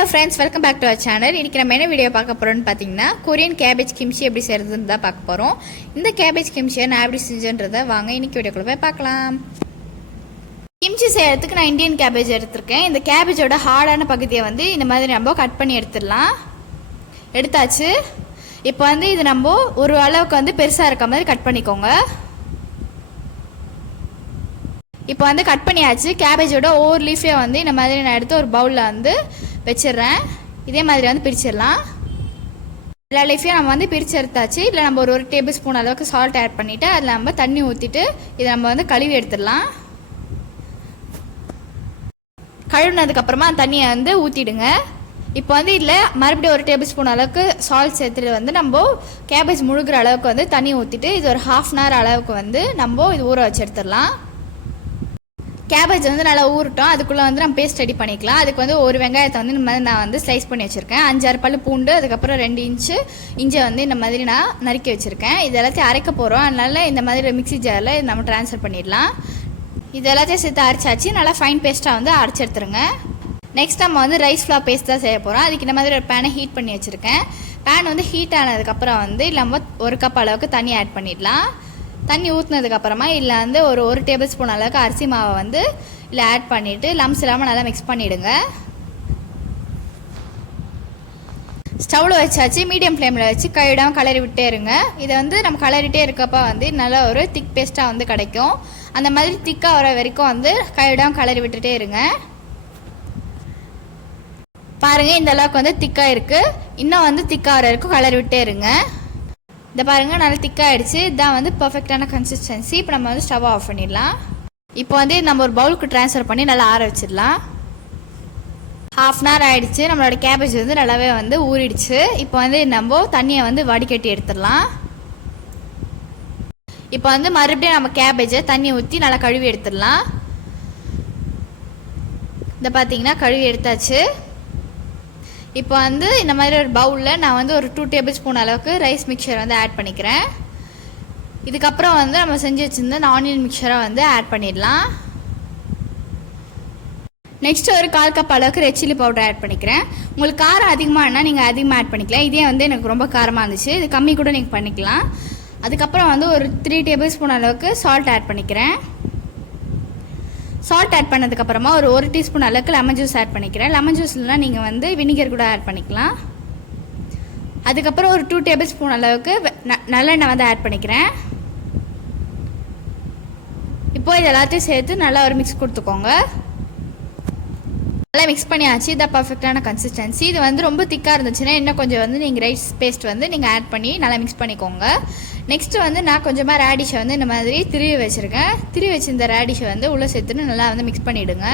Hello friends, welcome back to our channel. இன்னைக்கு நம்ம என்ன வீடியோ பார்க்க போறோம்னு பாத்தீங்கன்னா Korean cabbage kimchi எப்படி செய்யறதுன்னு தான் பார்க்க போறோம். இந்த cabbage kimchi நான் எப்படி செஞ்சேன்றதை வாங்க இன்னைக்கு வீடியோக்குள்ள போய் பார்க்கலாம். kimchi செய்யறதுக்கு நான் இந்தியன் cabbage எடுத்துர்க்கேன். இந்த cabbageோட ஹார்டான பகுதியை வந்து இந்த மாதிரி நம்ம கட் பண்ணி எடுத்துடலாம். எடுத்தாச்சு. இப்போ வந்து இது நம்ம ஒரு அளவுக்கு வந்து பெருசா இருக்க மாதிரி கட் பண்ணிக்கோங்க. இப்போ வந்து கட் பண்ணியாச்சு. கேபேஜோட ஒவ்வொரு லீஃபே வந்து இந்த மாதிரி நான் எடுத்து ஒரு பவுலில் வந்து வச்சிடுறேன். இதே மாதிரி வந்து பிரிச்சிடலாம். எல்லா லீஃபையும் நம்ம வந்து பிரித்து எடுத்தாச்சு. இல்லை நம்ம ஒரு டேபிள் ஸ்பூன் அளவுக்கு சால்ட் ஆட் பண்ணிவிட்டு அதில் நம்ம தண்ணி ஊற்றிட்டு இதை நம்ம வந்து கழுவி எடுத்துடலாம். கழுவினதுக்கப்புறமா அந்த தண்ணியை வந்து ஊற்றிடுங்க. இப்போ வந்து இதில் மறுபடியும் ஒரு டேபிள் ஸ்பூன் அளவுக்கு சால்ட் சேர்த்துட்டு வந்து நம்ம கேபேஜ் முழுகிற அளவுக்கு வந்து தண்ணி ஊற்றிட்டு இது ஒரு ½ hour அளவுக்கு வந்து நம்ம இது ஊற வச்சு எடுத்துடலாம். கேபேஜ் வந்து நல்லா ஊறட்டும். அதுக்குள்ளே வந்து நம்ம பேஸ்ட் ரெடி பண்ணிக்கலாம். அதுக்கு வந்து ஒரு வெங்காயத்தை வந்து இந்த மாதிரி நான் வந்து ஸ்லைஸ் பண்ணி வச்சுருக்கேன். 5-6 பல் பூண்டு, அதுக்கப்புறம் 2 இன்ச்சு இஞ்சி வந்து இந்த மாதிரி நான் நறுக்கி வச்சுருக்கேன். இது எல்லாத்தையும் அரைக்க போகிறோம். அதனால இந்த மாதிரி மிக்ஸி ஜாரில் நம்ம ட்ரான்ஸ்ஃபர் பண்ணிடலாம். இது எல்லாத்தையும் சேர்த்து அரைச்சாச்சு. நல்லா ஃபைன் பேஸ்ட்டாக வந்து அரைச்சி எடுத்துருங்க. நெக்ஸ்ட் நம்ம வந்து ரைஸ் ஃப்ளார் பேஸ்ட் தான் செய்ய போகிறோம். அதுக்கு இந்த மாதிரி ஒரு பேனை ஹீட் பண்ணி வச்சுருக்கேன். பேன் வந்து ஹீட் ஆனதுக்கப்புறம் வந்து நம்ம 1 கப் அளவுக்கு தண்ணி ஆட் பண்ணிடலாம். தண்ணி ஊற்றினதுக்கப்புறமா இதில் வந்து ஒரு டேபிள் ஸ்பூன் அளவுக்கு அரிசி மாவை வந்து இதில் ஆட் பண்ணிவிட்டு லம்ஸ் இல்லாமல் நல்லா மிக்ஸ் பண்ணிவிடுங்க. ஸ்டவ்வில் வச்சாச்சு. மீடியம் ஃப்ளேமில் வச்சு கைவிடாமல் கலரி விட்டே இருங்க. இதை வந்து நம்ம கலரிட்டே இருக்கப்போ வந்து நல்லா ஒரு திக் பேஸ்ட்டாக வந்து கிடைக்கும். அந்த மாதிரி திக்காக வர வரைக்கும் வந்து கைவிடாமல் கலரி விட்டுட்டே இருங்க. பாருங்கள், இந்த அளவுக்கு வந்து திக்காக இருக்குது. இன்னும் வந்து திக்காக வர வரைக்கும் கலரி விட்டே இருங்க. இதை பாருங்கள், நல்லா திக்காகிடுச்சு. இதுதான் வந்து பர்ஃபெக்டான கன்சிஸ்டன்சி. இப்போ நம்ம வந்து ஸ்டவ் ஆஃப் பண்ணிடலாம். இப்போ வந்து நம்ம ஒரு பவுலுக்கு ட்ரான்ஸ்ஃபர் பண்ணி நல்லா ஆற வச்சிடலாம். ½ hour ஆகிடுச்சு. நம்மளோட கேபேஜ் வந்து நல்லாவே வந்து ஊறிடுச்சு. இப்போ வந்து நம்ம தண்ணியை வந்து வடிகட்டி எடுத்துடலாம். இப்போ வந்து மறுபடியும் நம்ம கேபேஜை தண்ணி ஊற்றி நல்லா கழுவி எடுத்துடலாம். இதை பார்த்தீங்கன்னா கழுவி எடுத்தாச்சு. இப்போ வந்து இந்த மாதிரி ஒரு பவுலில் நான் வந்து ஒரு 2 டேபிள் ஸ்பூன் அளவுக்கு ரைஸ் மிக்சர் வந்து ஆட் பண்ணிக்கிறேன். இதுக்கப்புறம் வந்து நம்ம செஞ்சு வச்சுருந்த ஆனியன் மிக்சரை வந்து ஆட் பண்ணிடலாம். நெக்ஸ்ட்டு ஒரு 1/4 கப் அளவுக்கு ரெட் சில்லி பவுடர் ஆட் பண்ணிக்கிறேன். உங்களுக்கு காரம் அதிகமாகனா நீங்கள் அதிகமாக ஆட் பண்ணிக்கலாம். இதே வந்து எனக்கு ரொம்ப காரமாக இருந்துச்சு. இது கம்மி கூட நீங்கள் பண்ணிக்கலாம். அதுக்கப்புறம் வந்து ஒரு 3 டேபிள் ஸ்பூன் அளவுக்கு சால்ட் ஆட் பண்ணிக்கிறேன். சால்ட் ஆட் பண்ணதுக்கப்புறமா ஒரு டீஸ்பூன் அளவுக்கு லெமன் ஜூஸ் ஆட் பண்ணிக்கிறேன். லெமன் ஜூஸ்லாம் நீங்கள் வந்து வினிகர் கூட ஆட் பண்ணிக்கலாம். அதுக்கப்புறம் ஒரு 2 டேபிள் ஸ்பூன் அளவுக்கு நல்லெண்ணெய் வந்து ஆட் பண்ணிக்கிறேன். இப்போ இது எல்லாத்தையும் சேர்த்து நல்லா ஒரு மிக்ஸ் கொடுத்துக்கோங்க. நல்லா மிக்ஸ் பண்ணியாச்சு. இதான் பர்ஃபெக்டான கன்சிஸ்டன்சி. இது வந்து ரொம்ப திக்காக இருந்துச்சுன்னா இன்னும் கொஞ்சம் வந்து நீங்கள் ரைஸ் பேஸ்ட் வந்து நீங்கள் ஆட் பண்ணி நல்லா மிக்ஸ் பண்ணிக்கோங்க. நெக்ஸ்ட்டு வந்து நான் கொஞ்சமாக ரேடிஷை வந்து இந்த மாதிரி திருவி வச்சுருக்கேன். திருவி வச்சு இந்த ரேடிஷை வந்து உள்ளே சேர்த்துன்னு நல்லா வந்து மிக்ஸ் பண்ணிவிடுங்க.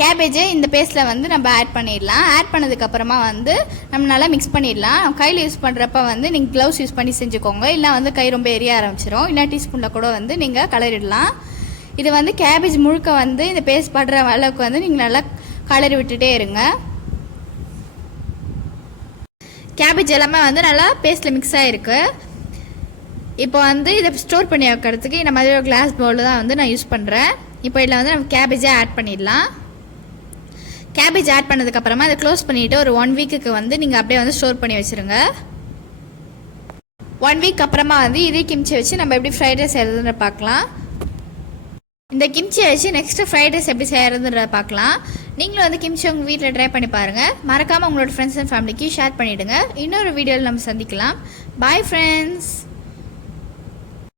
கேபேஜை இந்த பேஸ்ட்டில் வந்து நம்ம ஆட் பண்ணிடலாம். ஆட் பண்ணதுக்கப்புறமா வந்து நம்ம நல்லா மிக்ஸ் பண்ணிடலாம். நம்ம கையில் யூஸ் பண்ணுறப்ப வந்து நீங்கள் க்ளவுஸ் யூஸ் பண்ணி செஞ்சுக்கோங்க. இல்லை வந்து கை ரொம்ப எரிய ஆரம்பிச்சிடும். இல்லை டீஸ்பூனில் கூட வந்து நீங்கள் கலரிடலாம். இது வந்து கேபேஜ் முழுக்க வந்து இந்த பேஸ்ட் படுற அளவுக்கு வந்து நீங்கள் நல்லா கலரி விட்டுட்டே இருங்க. கேபேஜ் எல்லாமே வந்து நல்லா பேஸ்ட்டில் மிக்ஸ் ஆகிருக்கு. இப்போ வந்து இதை ஸ்டோர் பண்ணி வைக்கிறதுக்கு இந்த மாதிரி ஒரு கிளாஸ் பவுலில் தான் வந்து நான் யூஸ் பண்ணுறேன். இப்போ இதில் வந்து நம்ம கேபேஜை ஆட் பண்ணிடலாம். கேபேஜ் ஆட் பண்ணதுக்கப்புறமா அதை க்ளோஸ் பண்ணிவிட்டு ஒரு 1 வீக்குக்கு வந்து நீங்கள் அப்படியே வந்து ஸ்டோர் பண்ணி வச்சுருங்க. 1 வீக் அப்புறமா வந்து இதே கிம்ச்சி வச்சு நம்ம எப்படி ஃப்ரைட் ரைஸ் செய்கிறதுன்னு பார்க்கலாம். இந்த கிம்ச்சியை வச்சு நெக்ஸ்ட்டு ஃப்ரைட் ரைஸ் எப்படி செய்கிறதுன்றத பார்க்கலாம். நீங்களும் வந்து கிம்ச்சி உங்கள் வீட்டில் ட்ரை பண்ணி பாருங்கள். மறக்காமல் உங்களோட ஃப்ரெண்ட்ஸ் அண்ட் ஃபேமிலிக்கு ஷேர் பண்ணிவிடுங்க. இன்னொரு வீடியோவில் நம்ம சந்திக்கலாம். Bye friends.